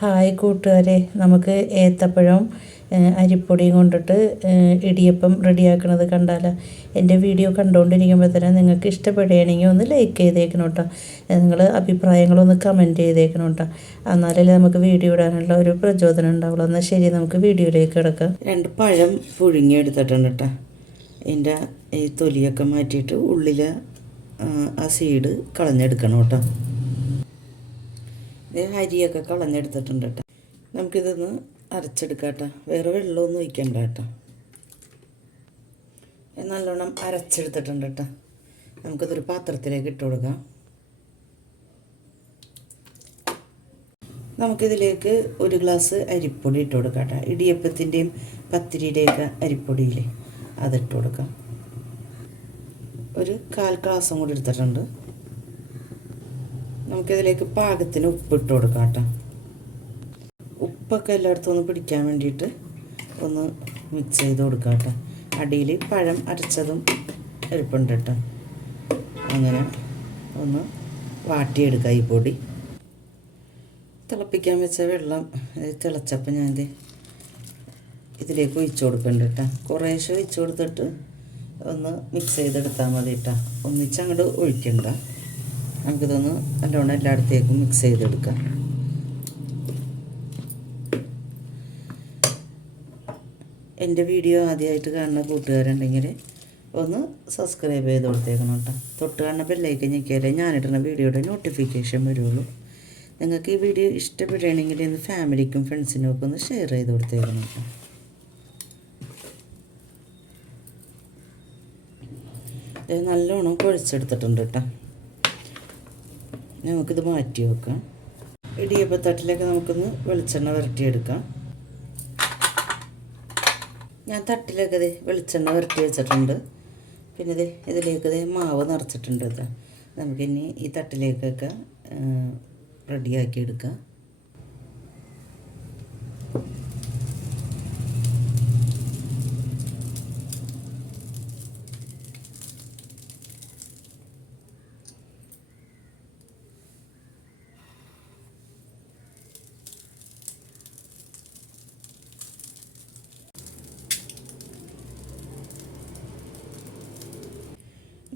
Hi കൂട്ടുകാരെ. നമുക്ക് ഏത്തപ്പഴം അരിപ്പൊടിയും കൊണ്ടിട്ട് ഇടിയപ്പം റെഡിയാക്കുന്നത് കണ്ടാലോ. എന്റെ വീഡിയോ കണ്ടുകൊണ്ടിരിക്കുമ്പോൾ തന്നെ നിങ്ങൾക്ക് ഇഷ്ടപ്പെടുകയാണെങ്കിൽ ഒന്ന് ലൈക്ക് ചെയ്തേക്കണം കേട്ടോ. നിങ്ങൾ അഭിപ്രായങ്ങളൊന്ന് കമന്റ് ചെയ്തേക്കണം കേട്ടോ. എന്നാലല്ലേ നമുക്ക് വീഡിയോ ഇടാനുള്ള ഒരു പ്രചോദനം ഉണ്ടാവുള്ളൂ. എന്നാൽ ശരി നമുക്ക് വീഡിയോയിലേക്ക് കിടക്കാം. രണ്ട് പഴം പുഴുങ്ങിയെടുത്തിട്ടുണ്ട് കേട്ടോ. എന്റെ ഈ തൊലിയൊക്കെ മാറ്റിയിട്ട് ഉള്ളിൽ ആ സീഡ് കളഞ്ഞെടുക്കണം കേട്ടോ. അരിയൊക്കെ കളഞ്ഞെടുത്തിട്ടുണ്ട് കേട്ടോ. നമുക്കിതൊന്ന് അരച്ചെടുക്കാം കേട്ടോ. വേറെ വെള്ളമൊന്നും ഒഴിക്കണ്ട കേട്ടോ. നല്ലോണം അരച്ചെടുത്തിട്ടുണ്ട് കേട്ടോ. നമുക്കിതൊരു പാത്രത്തിലേക്ക് ഇട്ട് കൊടുക്കാം. നമുക്കിതിലേക്ക് ഒരു ഗ്ലാസ് അരിപ്പൊടി ഇട്ട് കൊടുക്കാം കേട്ടോ. ഇടിയപ്പത്തിന്റെയും പത്തിരിയുടെയൊക്കെ അരിപ്പൊടിയില്ലേ അതിട്ട് കൊടുക്കാം. ഒരു കാൽ ഗ്ലാസും കൂടി എടുത്തിട്ടുണ്ട്. നമുക്കിതിലേക്ക് പാകത്തിന് ഉപ്പിട്ട് കൊടുക്കാം കേട്ടോ. ഉപ്പൊക്കെ എല്ലായിടത്തും ഒന്ന് പിടിക്കാൻ വേണ്ടിയിട്ട് ഒന്ന് മിക്സ് ചെയ്ത് കൊടുക്കാം കേട്ടോ. അടിയിൽ പഴം അരച്ചതും എളുപ്പമുണ്ട് കേട്ടോ. അങ്ങനെ ഒന്ന് വാട്ടിയെടുക്കുക ഈ പൊടി. തിളപ്പിക്കാൻ വെച്ച വെള്ളം തിളച്ചപ്പോൾ ഞാൻ ഇതിലേക്ക് ഒഴിച്ചു കൊടുക്കുന്നുണ്ട് കേട്ടോ. കുറേശ്ശെ ഒഴിച്ചു കൊടുത്തിട്ട് ഒന്ന് മിക്സ് ചെയ്തെടുത്താൽ മതി കേട്ടോ. ഒന്നിച്ചങ്ങോട്ട് ഒഴിക്കണ്ട. നമുക്കിതൊന്ന് നല്ലോണം എല്ലായിടത്തേക്കും മിക്സ് ചെയ്തെടുക്കാം. എന്റെ വീഡിയോ ആദ്യമായിട്ട് കാണുന്ന കൂട്ടുകാരുണ്ടെങ്കിൽ ഒന്ന് സബ്സ്ക്രൈബ് ചെയ്ത് കൊടുത്തേക്കണം കേട്ടോ. തൊട്ട് കാണുന്ന ബെല്ലൈക്ക് ഞെക്കിയാലേ ഞാനിടുന്ന വീഡിയോയുടെ നോട്ടിഫിക്കേഷൻ വരുള്ളൂ. നിങ്ങൾക്ക് ഈ വീഡിയോ ഇഷ്ടപ്പെടുകയാണെങ്കിൽ ഇന്ന് ഫാമിലിക്കും ഫ്രണ്ട്സിനും ഒക്കെ ഒന്ന് ഷെയർ ചെയ്ത് കൊടുത്തേക്കണം കേട്ടോ. നല്ലോണം കുഴച്ചെടുത്തിട്ടുണ്ട് കേട്ടോ. നമുക്കിത് മാറ്റി വെക്കാം. ഇടിയപ്പത്തട്ടിലേക്ക് നമുക്കൊന്ന് വെളിച്ചെണ്ണ വരട്ടിയെടുക്കാം. ഞാൻ തട്ടിലേക്ക് ഇത് വെളിച്ചെണ്ണ വരട്ടി വെച്ചിട്ടുണ്ട്. പിന്നെ ഇത് ഇതിലേക്ക് ഇത് മാവ് നിറച്ചിട്ടുണ്ട് ഇത് നമുക്കിനി ഈ തട്ടിലേക്കൊക്കെ റെഡിയാക്കി എടുക്കാം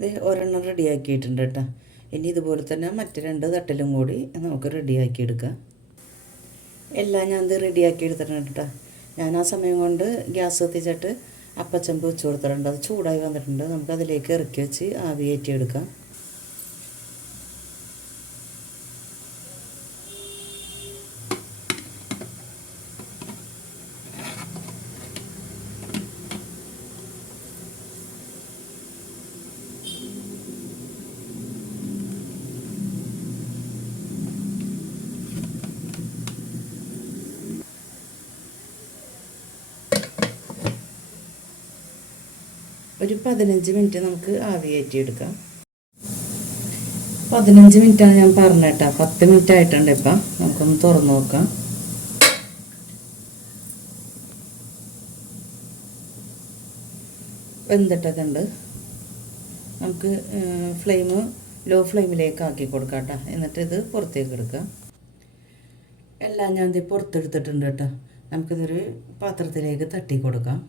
ഇത് ഒരെണ്ണം റെഡിയാക്കിയിട്ടുണ്ട് കേട്ടോ. ഇനി ഇതുപോലെ തന്നെ മറ്റ് രണ്ട് തട്ടിലും കൂടി നമുക്ക് റെഡിയാക്കി എടുക്കാം എല്ലാം ഞാൻ ഇത് റെഡിയാക്കി എടുത്തിട്ടുണ്ട് കേട്ടോ. ഞാൻ ആ സമയം കൊണ്ട് ഗ്യാസ് കത്തിച്ചിട്ട് അപ്പച്ചമ്പ് വെച്ച് കൊടുത്തിട്ടുണ്ട്. അത് ചൂടായി വന്നിട്ടുണ്ട്. നമുക്ക് അതിലേക്ക് ഇറക്കി വെച്ച് ആവിയേറ്റി എടുക്കാം ഒരു പതിനഞ്ച് മിനിറ്റ് നമുക്ക് ആവിയേറ്റി എടുക്കാം പതിനഞ്ച് മിനിറ്റാണ് ഞാൻ പറഞ്ഞേട്ടാ പത്ത് മിനിറ്റ് ആയിട്ടുണ്ട് ഇപ്പം. നമുക്കൊന്ന് തുറന്നു നോക്കാം. വെന്തിട്ടതുണ്ട് നമുക്ക് ഫ്ലെയിം ലോ ഫ്ലെയിമിലേക്ക് ആക്കി കൊടുക്കാം കേട്ടോ. എന്നിട്ട് ഇത് പുറത്തേക്ക് എടുക്കാം. എല്ലാം ഞാൻ ഇത് പുറത്തെടുത്തിട്ടുണ്ട് കേട്ടോ. നമുക്കിതൊരു പാത്രത്തിലേക്ക് തട്ടി കൊടുക്കാം.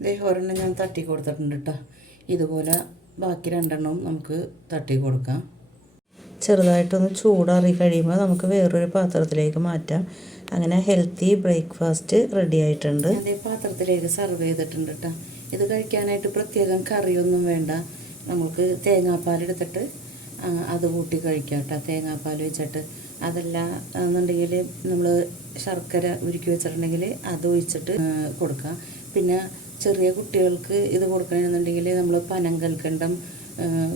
ഇതേ ഒരെണ്ണം ഞാൻ തട്ടി കൊടുത്തിട്ടുണ്ട് കേട്ടോ ഇതുപോലെ ബാക്കി രണ്ടെണ്ണവും നമുക്ക് തട്ടി കൊടുക്കാം. ചെറുതായിട്ടൊന്ന് ചൂടാറി കഴിയുമ്പോൾ നമുക്ക് വേറൊരു പാത്രത്തിലേക്ക് മാറ്റാം. അങ്ങനെ ഹെൽത്തി ബ്രേക്ക്ഫാസ്റ്റ് റെഡി ആയിട്ടുണ്ട്. അതേ പാത്രത്തിലേക്ക് സർവ് ചെയ്തിട്ടുണ്ട് കേട്ടോ ഇത് കഴിക്കാനായിട്ട് പ്രത്യേകം കറിയൊന്നും വേണ്ട. നമുക്ക് തേങ്ങാപ്പാൽ എടുത്തിട്ട് അത് കൂട്ടി കഴിക്കാം കേട്ടോ തേങ്ങാപ്പാൽ വെച്ചിട്ട് അതല്ല എന്നുണ്ടെങ്കിൽ നമ്മൾ ശർക്കര ഉരുക്കി വെച്ചിട്ടുണ്ടെങ്കിൽ അത് ഒഴിച്ചിട്ട് കൊടുക്കാം. പിന്നെ ചെറിയ കുട്ടികൾക്ക് ഇത് കൊടുക്കണമെന്നുണ്ടെങ്കിൽ നമ്മൾ പനം കൽക്കണ്ടം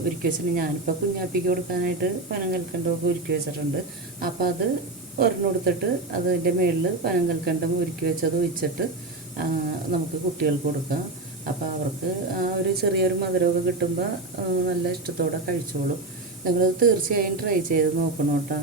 ഒരുക്കി വെച്ചിട്ടുണ്ട്. ഞാനിപ്പോൾ കുഞ്ഞാപ്പിക്ക് കൊടുക്കാനായിട്ട് പനം കൽക്കണ്ടമൊക്കെ ഒരുക്കി വെച്ചിട്ടുണ്ട്. അപ്പോൾ അത് ഒരെണ്ണം കൊടുത്തിട്ട് അതിന്റെ മുകളിൽ പനം കൽക്കണ്ടം ഒരുക്കി വെച്ചത് ഒഴിച്ചിട്ട് നമുക്ക് കുട്ടികൾക്ക് കൊടുക്കാം. അപ്പോൾ അവർക്ക് ആ ഒരു ചെറിയൊരു മധുരമൊക്കെ കിട്ടുമ്പോൾ നല്ല ഇഷ്ടത്തോടെ കഴിച്ചോളും. നിങ്ങളത് തീർച്ചയായും ട്രൈ ചെയ്ത് നോക്കണം കേട്ടോ.